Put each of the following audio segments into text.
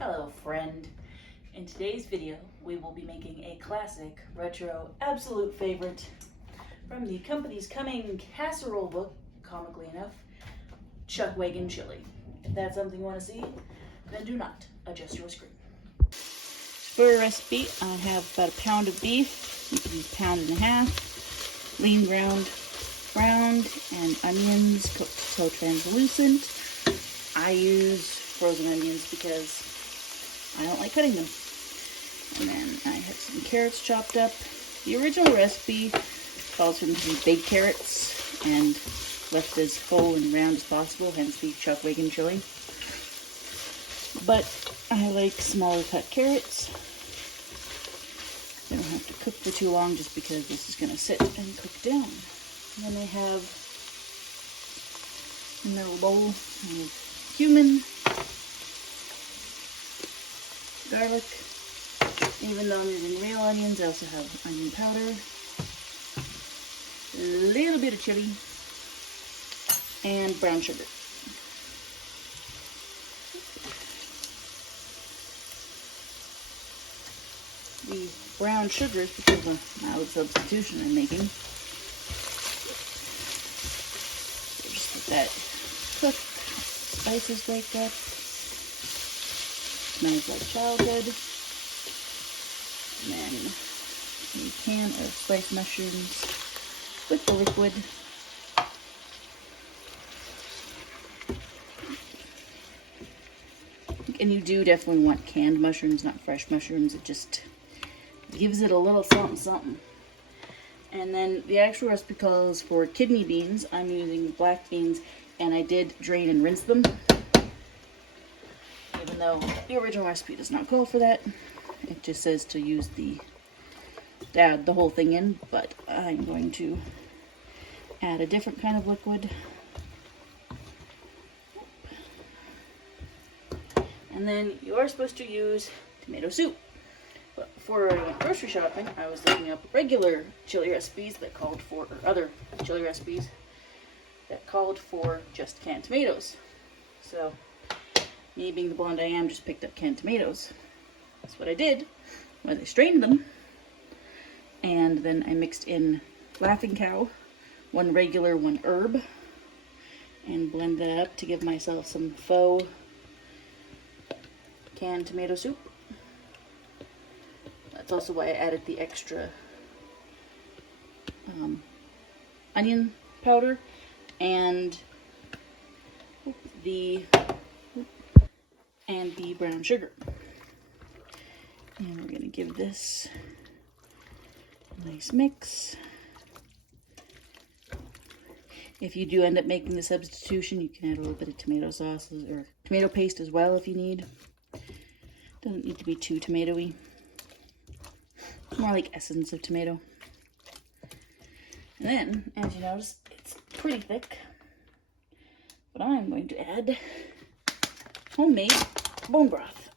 Hello friend. In today's video we will be making a classic, retro, absolute favorite from the company's coming casserole book, comically enough, Chuckwagon Chili. If that's something you want to see, then do not adjust your screen. For a recipe, I have about a pound of beef. You can use a pound and a half, lean ground, and onions cooked till translucent. I use frozen onions because I don't like cutting them. And then I have some carrots chopped up. The original recipe calls for them to be baked carrots and left as full and round as possible, hence the Chuckwagon Chili. But I like smaller cut carrots. They don't have to cook for too long just because this is going to sit and cook down. And then I have in their bowl, I have cumin, garlic. Even though I'm using real onions, I also have onion powder, a little bit of chili, and brown sugar. The brown sugar is because of the mild substitution I'm making. So just let that cook. Spices wake up. Smells like childhood. And then a can of sliced mushrooms with the liquid. And you do definitely want canned mushrooms, not fresh mushrooms. It just gives it a little something something. And then the actual recipe calls for kidney beans. I'm using black beans, and I did drain and rinse them. Even though the original recipe does not call for that. It just says to use add the whole thing in, but I'm going to add a different kind of liquid. And then you are supposed to use tomato soup. But before I went grocery shopping, I was looking up regular chili recipes that called for, or other chili recipes that called for just canned tomatoes. So, me being the blonde I am, just picked up canned tomatoes. That's what I did. I strained them, and then I mixed in Laughing Cow, one regular, one herb, and blend that up to give myself some faux canned tomato soup. That's also why I added the extra onion powder and the brown sugar. And we're going to give this a nice mix. If you do end up making the substitution, you can add a little bit of tomato sauces or tomato paste as well if you need. Doesn't need to be too tomatoey. More like essence of tomato. And then, as you notice, it's pretty thick. But I'm going to add homemade bone broth.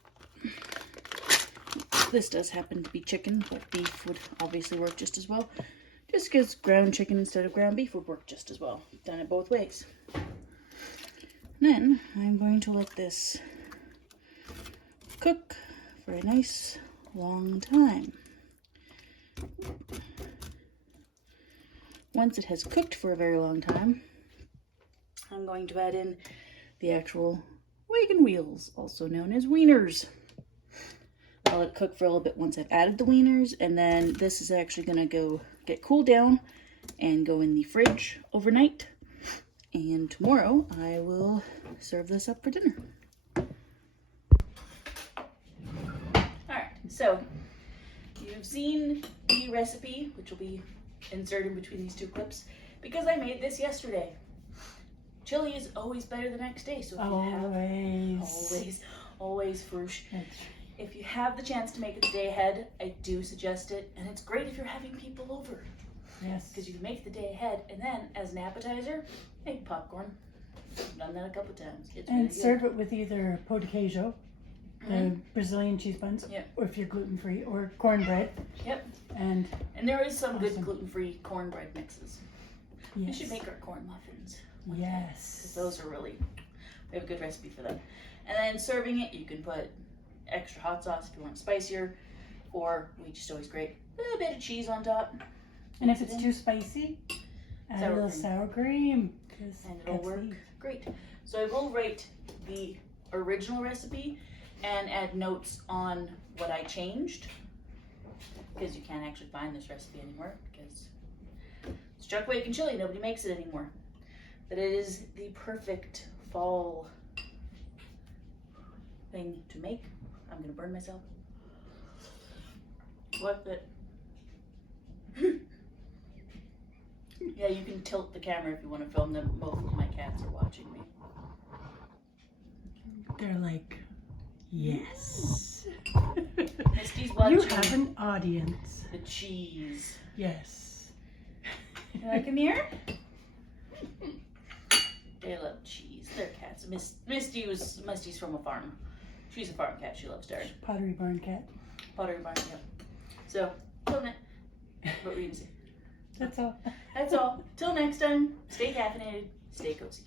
This does happen to be chicken, but beef would obviously work just as well. Just because ground chicken instead of ground beef would work just as well. Done it both ways. Then I'm going to let this cook for a nice long time. Once it has cooked for a very long time, I'm going to add in the actual wagon wheels, also known as wieners. I'll let it cook for a little bit once I've added the wieners, and then this is actually going to go get cooled down and go in the fridge overnight. And tomorrow I will serve this up for dinner. Alright, so you've seen the recipe, which will be inserted between these two clips, because I made this yesterday. Chili is always better the next day, so if you have always frush. If you have the chance to make it the day ahead, I do suggest it, and it's great if you're having people over. Yes. Because you can make the day ahead, and then as an appetizer, make popcorn. I've done that a couple times. It's really good. Serve it with either pão de queijo, the Brazilian cheese buns, or if you're gluten-free, or cornbread. Yep. And there is some good gluten-free cornbread mixes. Yes. We should make our corn muffins. Yes. Because those are really, we have a good recipe for them. And then serving it, you can put extra hot sauce if you want spicier, or we just always grate a bit of cheese on top. And if it's too spicy, add a little sour cream. And it'll work great. So I will rate the original recipe and add notes on what I changed, because you can't actually find this recipe anymore because it's Chuckwagon Chili. Nobody makes it anymore. But it is the perfect fall thing to make. I'm gonna burn myself. What the? Yeah, you can tilt the camera if you want to film them. Both of my cats are watching me. They're like, yes. Misty's watching. You have an audience. The cheese. Yes. Come here. They love cheese. They're cats. Misty's from a farm. She's a farm cat. She loves dairy. Pottery barn cat. Pottery barn, yep. So, till next. What were you gonna say? That's all. That's all. Till next time. Stay caffeinated. Stay cozy.